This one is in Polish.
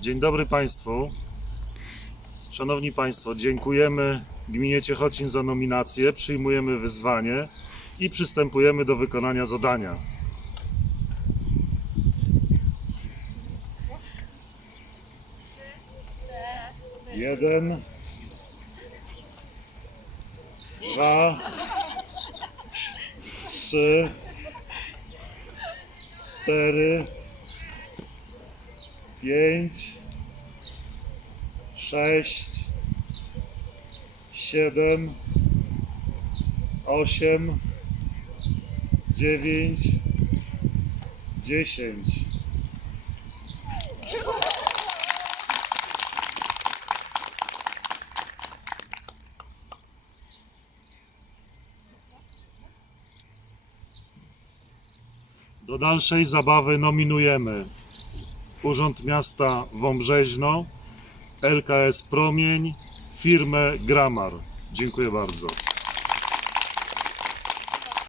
Dzień dobry Państwu. Szanowni Państwo, dziękujemy Gminie Ciechocin za nominację, przyjmujemy wyzwanie i przystępujemy do wykonania zadania. Jeden, dwa, trzy, cztery, pięć, sześć, siedem, osiem, dziewięć, dziesięć. Do dalszej zabawy nominujemy Urząd Miasta Wąbrzeźno, LKS Promień, firmę Gramar. Dziękuję bardzo.